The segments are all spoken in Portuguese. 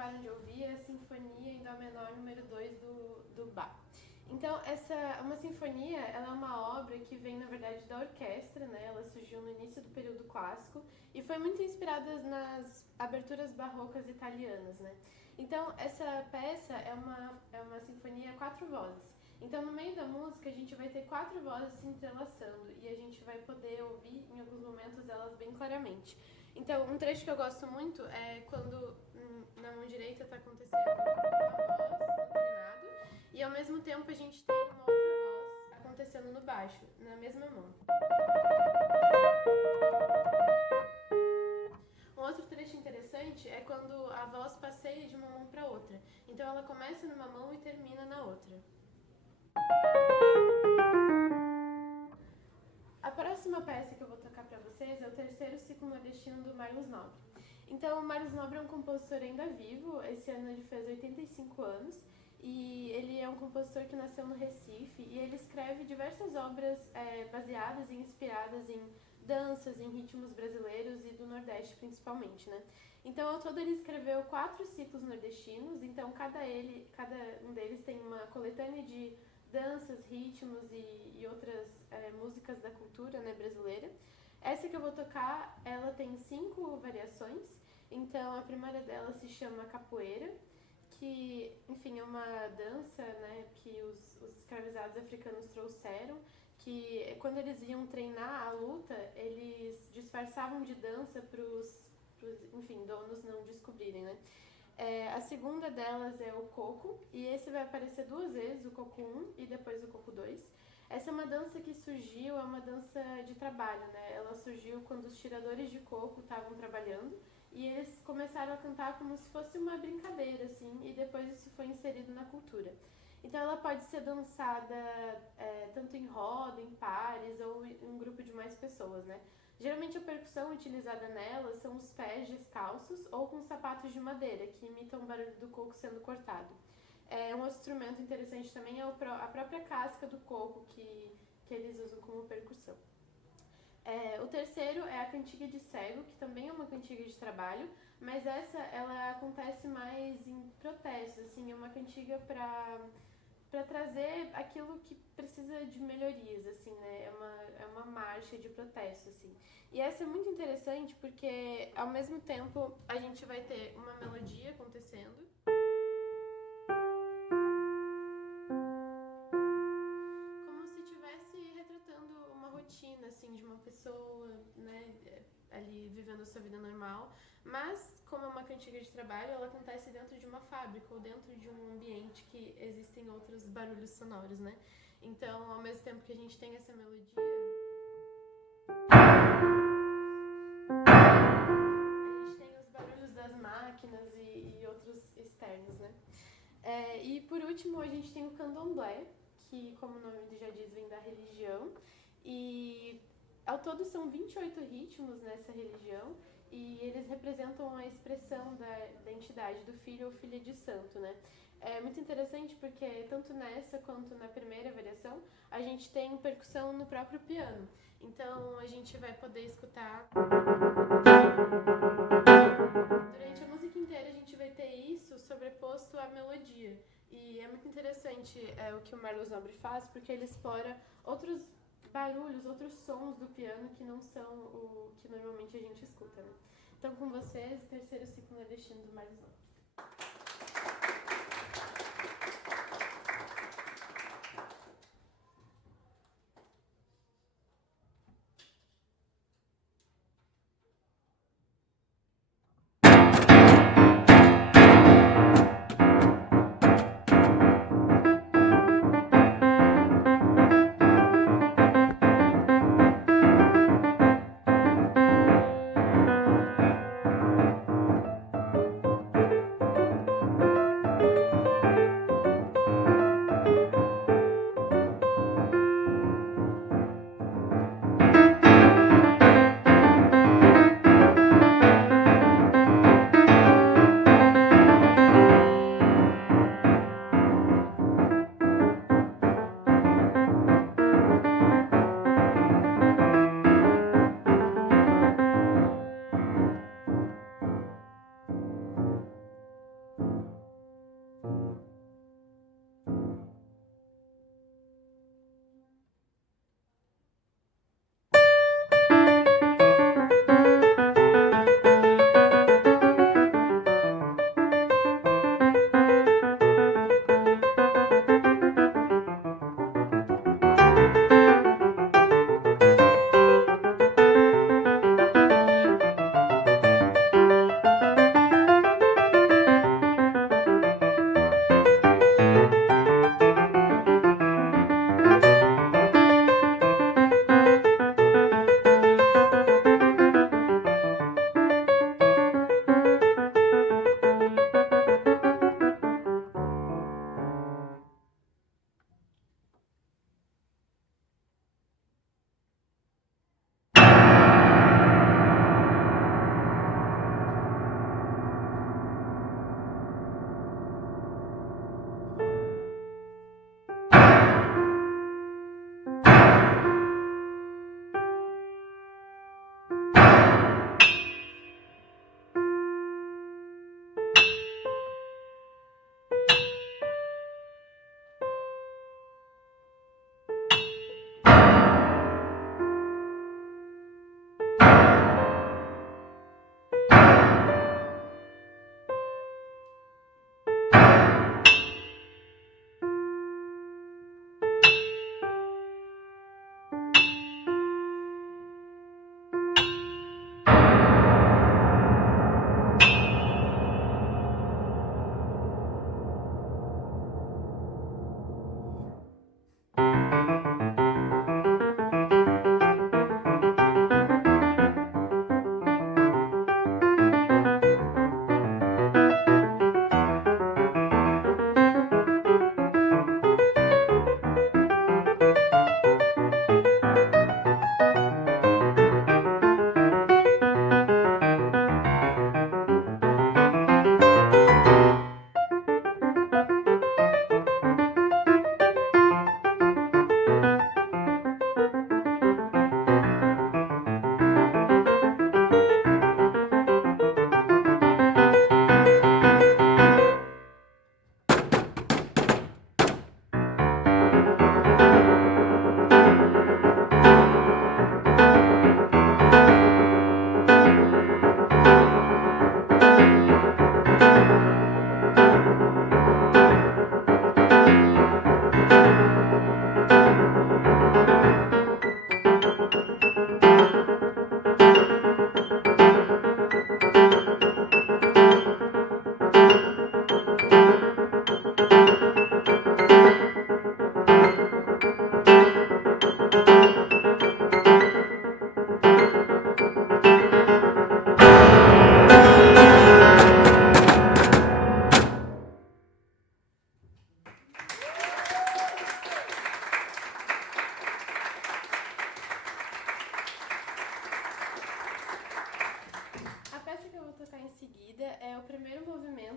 acabaram de ouvir é a Sinfonia em Dó menor número 2 do Bach. Então, uma sinfonia, ela é uma obra que vem, na verdade, da orquestra, né? Ela surgiu no início do período clássico e foi muito inspirada nas aberturas barrocas italianas, né? Então, essa peça é uma sinfonia a 4 vozes. Então, no meio da música, a gente vai ter 4 vozes se entrelaçando e a gente vai poder ouvir, em alguns momentos, elas bem claramente. Então, um trecho que eu gosto muito é quando na mão direita está acontecendo uma voz no trinado e, ao mesmo tempo, a gente tem uma outra voz acontecendo no baixo, na mesma mão. Um outro trecho interessante é quando a voz passeia de uma mão para outra. Então, ela começa numa mão e termina na outra. A próxima peça que eu vou tocar para vocês é o terceiro ciclo nordestino do Marlos Nobre. Então, o Marlos Nobre é um compositor ainda vivo, esse ano ele fez 85 anos, e ele é um compositor que nasceu no Recife, e ele escreve diversas obras baseadas e inspiradas em danças, em ritmos brasileiros e do Nordeste principalmente, né? Então, ao todo ele escreveu 4 ciclos nordestinos, então cada um deles tem uma coletânea de danças, ritmos e outras músicas da cultura, né, brasileira. Essa que eu vou tocar, ela tem 5 variações. Então, a primeira delas se chama capoeira, que, enfim, é uma dança, né, que os escravizados africanos trouxeram, que quando eles iam treinar a luta, eles disfarçavam de dança para os donos não descobrirem, né? A segunda delas é o coco, e esse vai aparecer 2 vezes, o coco 1 e depois o coco 2. Essa é uma dança que surgiu, é uma dança de trabalho, né? Ela surgiu quando os tiradores de coco estavam trabalhando e eles começaram a cantar como se fosse uma brincadeira, assim, e depois isso foi inserido na cultura. Então ela pode ser dançada tanto em roda, em pares ou em um grupo de mais pessoas, né? Geralmente a percussão utilizada nela são os pés descalços ou com sapatos de madeira, que imitam o barulho do coco sendo cortado. Um outro instrumento interessante também é a própria casca do coco, que eles usam como percussão. O terceiro é a cantiga de cego, que também é uma cantiga de trabalho, mas ela acontece mais em protestos, assim, é uma cantiga para trazer aquilo que precisa de melhorias, assim, né? É uma marcha de protesto, assim. E essa é muito interessante porque, ao mesmo tempo, a gente vai ter uma melodia acontecendo, como se estivesse retratando uma rotina, assim, de uma pessoa, né, ali vivendo a sua vida normal, mas, como é uma cantiga de trabalho, ela acontece dentro de uma fábrica ou dentro de um ambiente que existem outros barulhos sonoros, né? Então, ao mesmo tempo que a gente tem essa melodia, a gente tem os barulhos das máquinas e outros externos, né? E por último, a gente tem o candomblé, que, como o nome já diz, vem da religião, e ao todo são 28 ritmos nessa religião, e eles representam a expressão da entidade do filho ou filha de santo, né? É muito interessante porque tanto nessa quanto na primeira variação, a gente tem percussão no próprio piano. Então a gente vai poder escutar. Durante a música inteira a gente vai ter isso sobreposto à melodia. E é muito interessante o que o Marlos Nobre faz, porque ele explora outros barulhos, outros sons do piano que não são o que normalmente a gente escuta, né? Então, com vocês, o terceiro ciclo nordestino do Marlos Nobre.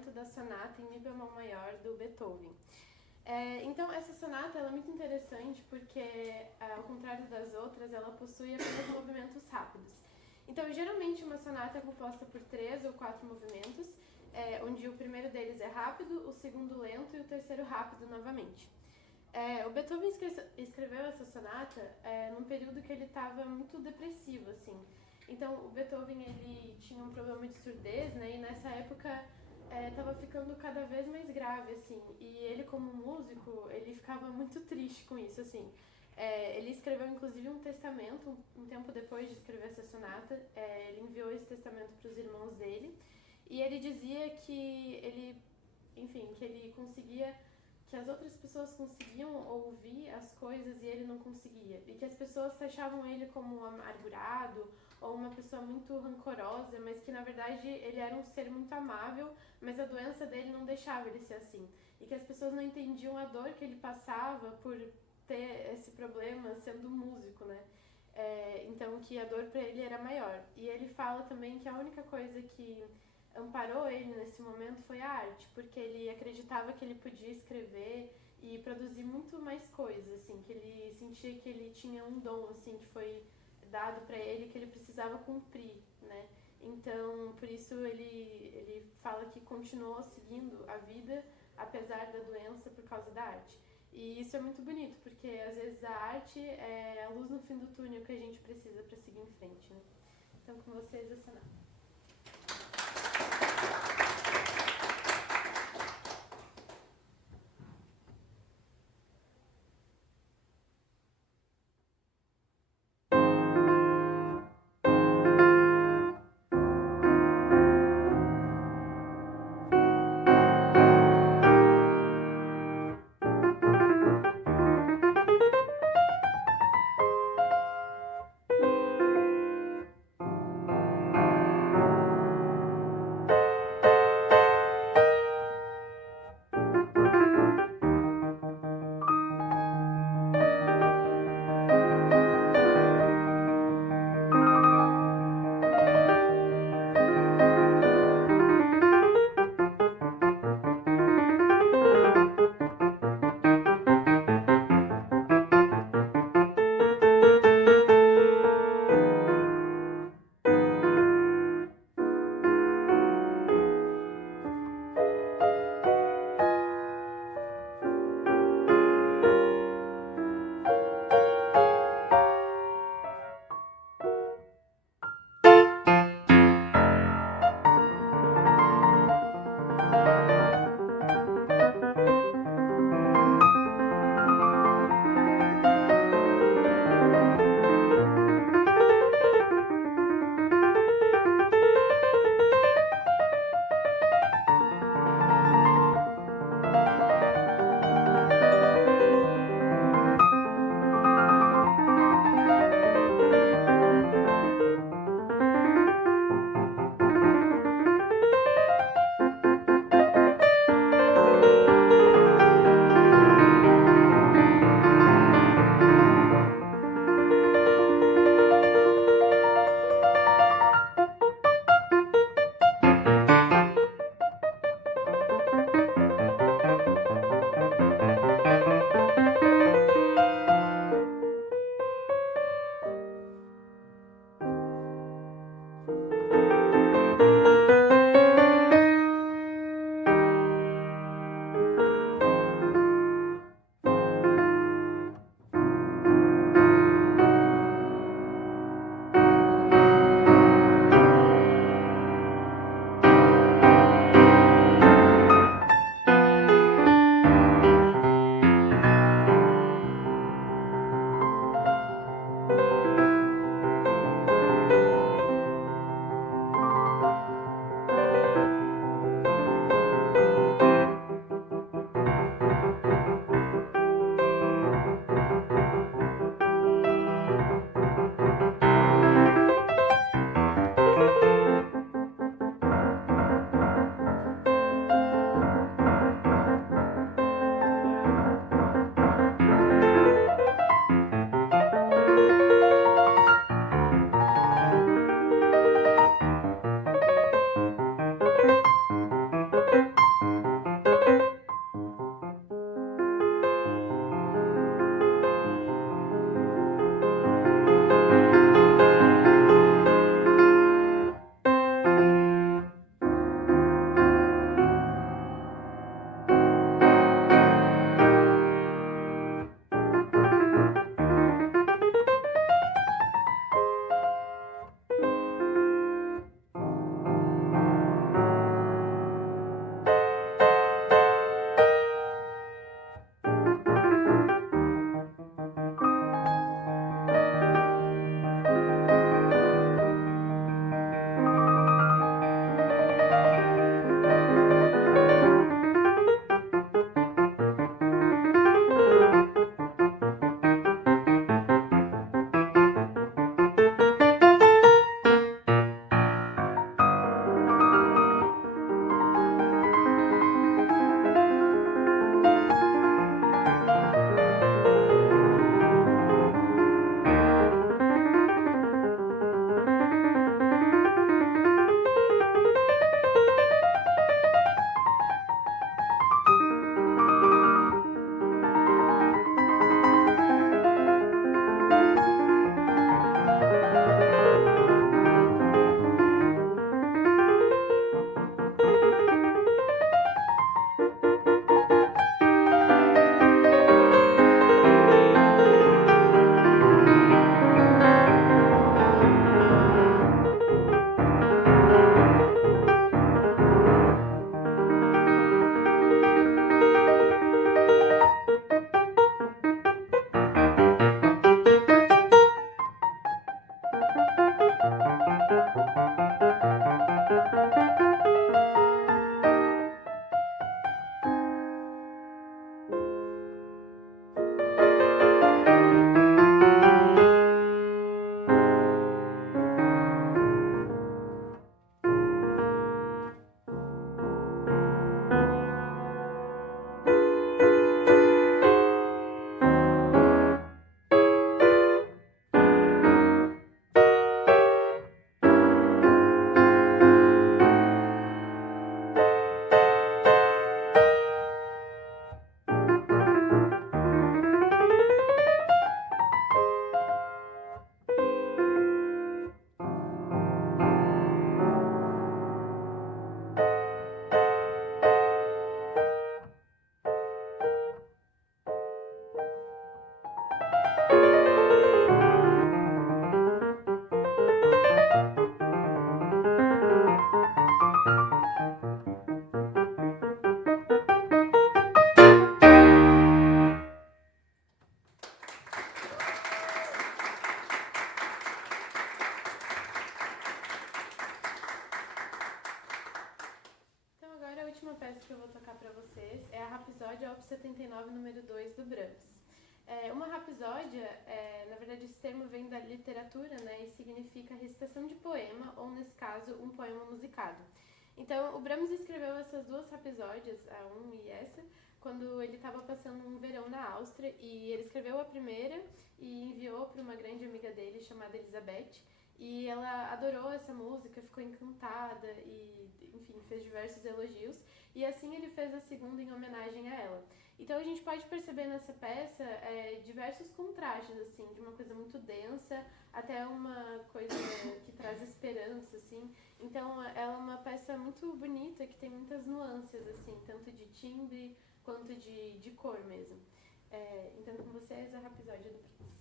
movimento da sonata em mi bemol maior do Beethoven. Então essa sonata ela é muito interessante porque, ao contrário das outras, ela possui apenas movimentos rápidos. Então geralmente uma sonata é composta por 3 ou 4 movimentos, onde o primeiro deles é rápido, o segundo lento e o terceiro rápido novamente. O Beethoven escreveu essa sonata num período que ele estava muito depressivo, assim. Então o Beethoven ele tinha um problema de surdez, né? E nessa época estava ficando cada vez mais grave, assim. E ele, como músico, ele ficava muito triste com isso, assim. Ele escreveu inclusive um testamento um tempo depois de escrever essa sonata. Ele enviou esse testamento para os irmãos dele. E ele dizia que ele, enfim, que ele conseguia, que as outras pessoas conseguiam ouvir as coisas e ele não conseguia. E que as pessoas achavam ele como um amargurado ou uma pessoa muito rancorosa, mas que na verdade ele era um ser muito amável, mas a doença dele não deixava ele ser assim. E que as pessoas não entendiam a dor que ele passava por ter esse problema sendo músico, né? Então que a dor para ele era maior. E ele fala também que a única coisa que amparou ele nesse momento foi a arte, porque ele acreditava que ele podia escrever e produzir muito mais coisas, assim, que ele sentia que ele tinha um dom, assim, que foi dado para ele, que ele precisava cumprir, né? Então, por isso ele fala que continuou seguindo a vida, apesar da doença, por causa da arte. E isso é muito bonito, porque às vezes a arte é a luz no fim do túnel que a gente precisa para seguir em frente, né? Então, com vocês, a sonata. que eu vou tocar pra vocês é a Rapsódia Op. 79, número 2, do Brahms. Uma rapsódia, na verdade esse termo vem da literatura, né, e significa recitação de poema, ou nesse caso, um poema musicado. Então, o Brahms escreveu essas duas rapsódias, a 1 e essa, quando ele estava passando um verão na Áustria, e ele escreveu a primeira e enviou para uma grande amiga dele chamada Elizabeth, e ela adorou essa música, ficou encantada e, enfim, fez diversos elogios, e assim ele fez a segunda em homenagem a ela. Então a gente pode perceber nessa peça diversos contrastes, assim, de uma coisa muito densa até uma coisa que traz esperança, assim. Então ela é uma peça muito bonita, que tem muitas nuances, assim, tanto de timbre quanto de cor mesmo. Então com vocês a Rapsódia do Brahms.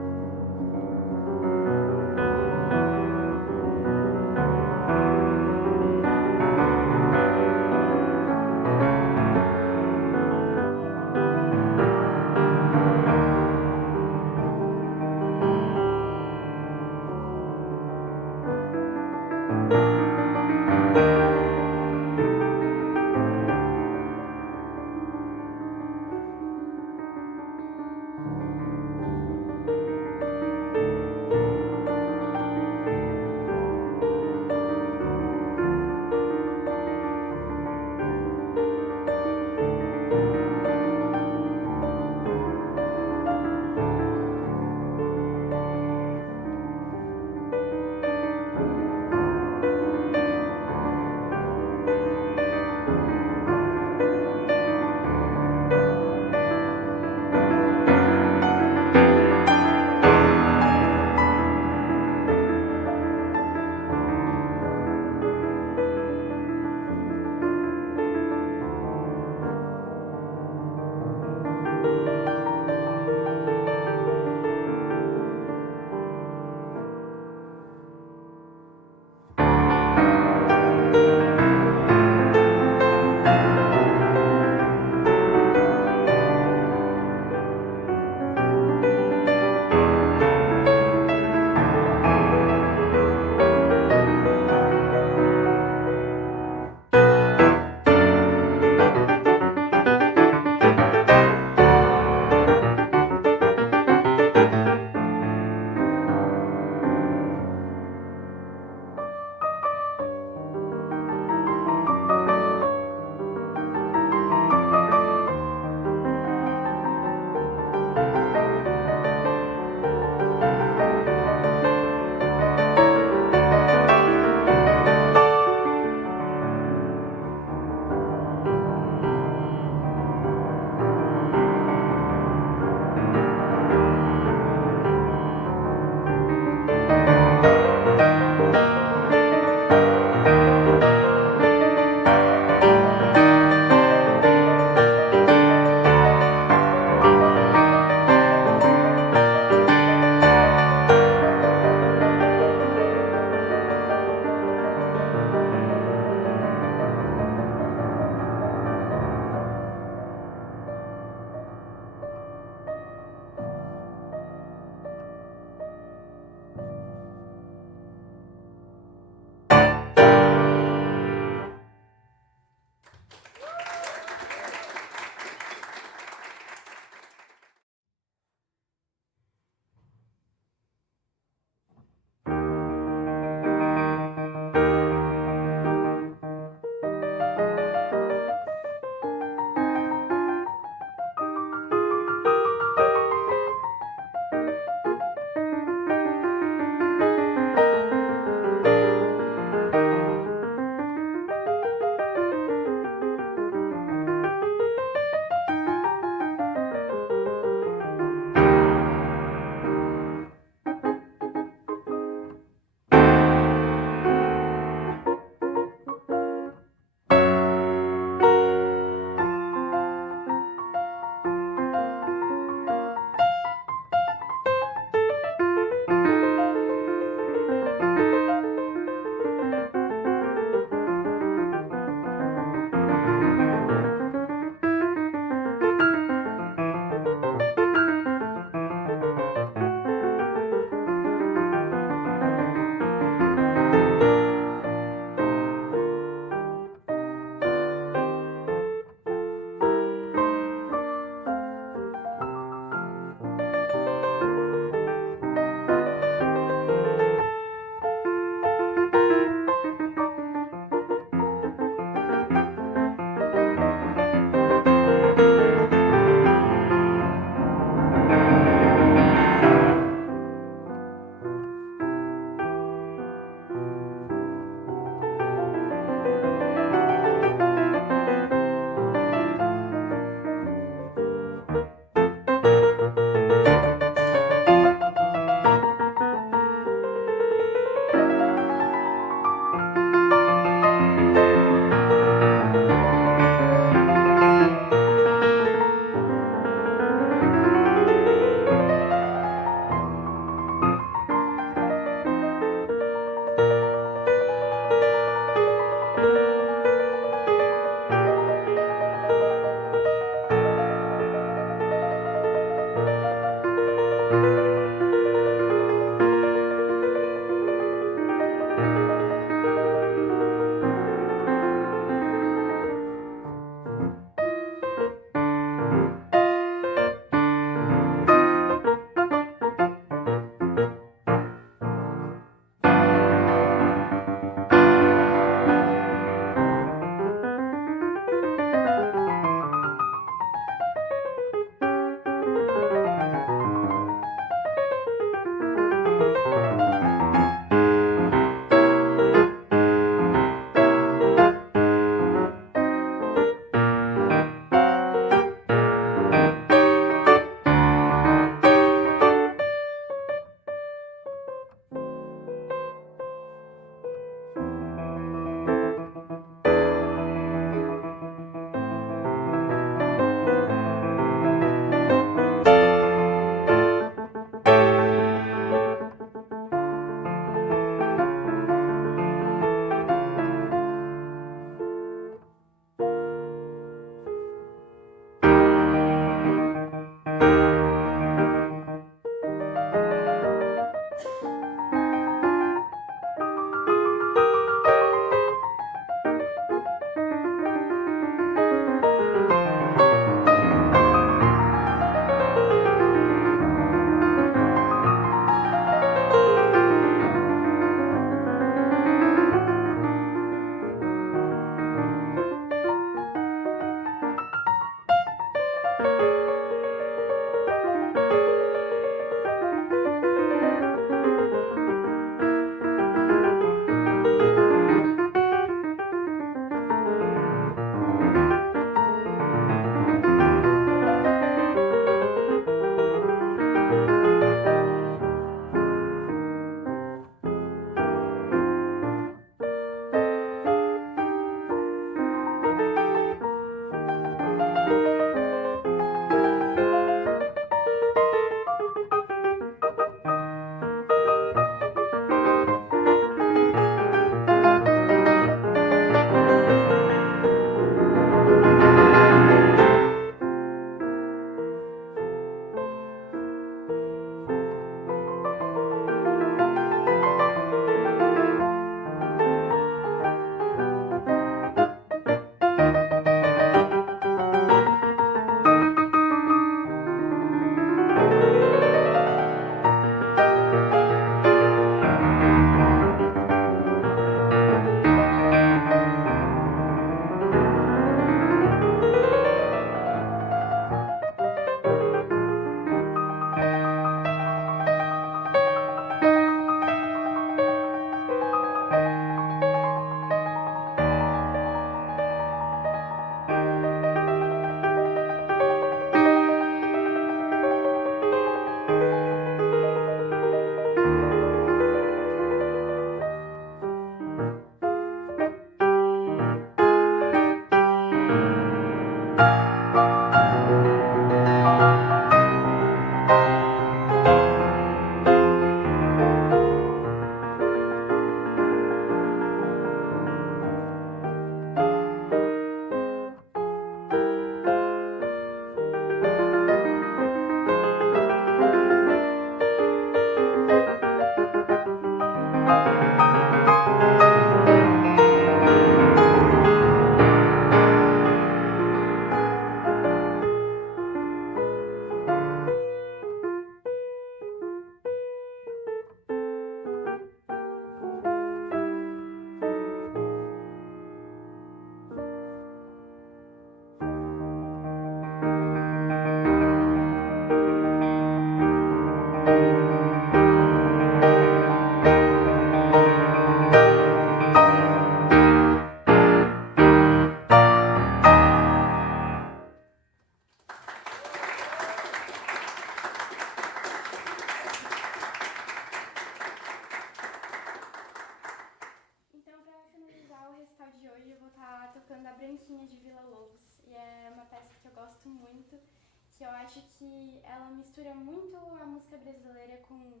mistura muito a música brasileira com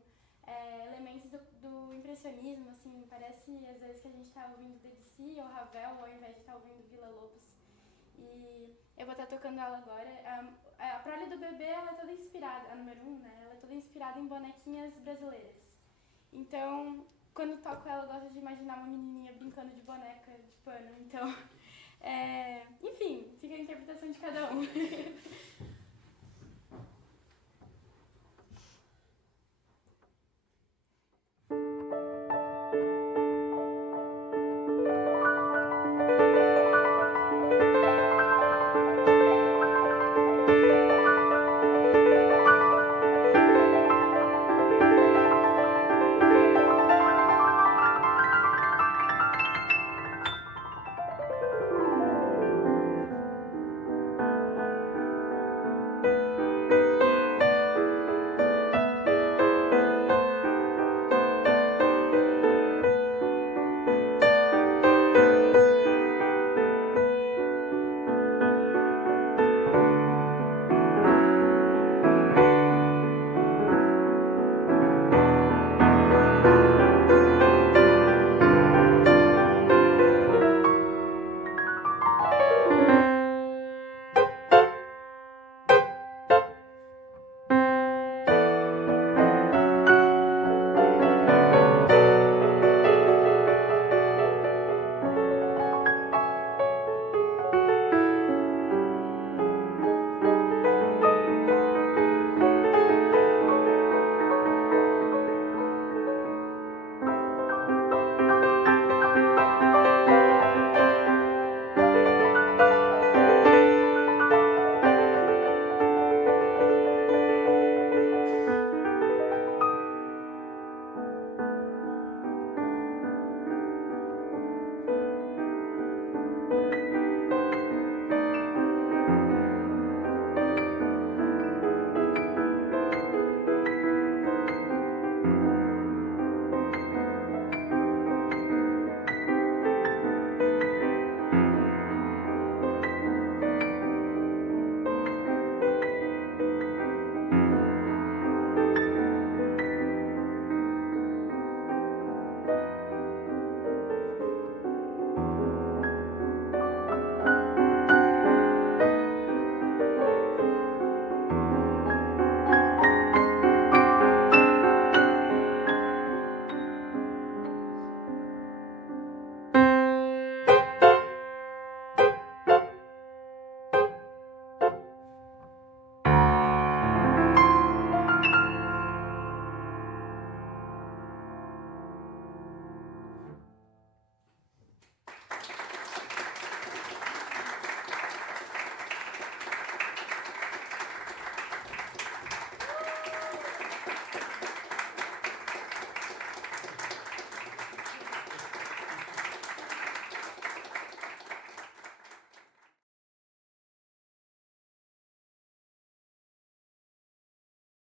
elementos do impressionismo, assim, parece às vezes que a gente tá ouvindo Debussy ou Ravel ao invés de estar ouvindo Villa-Lobos. E eu vou estar tocando ela agora. A prole do bebê, ela é toda inspirada, a número 1, né? Ela é toda inspirada em bonequinhas brasileiras. Então, quando toco ela, eu gosto de imaginar uma menininha brincando de boneca de pano. Então, enfim, fica a interpretação de cada um.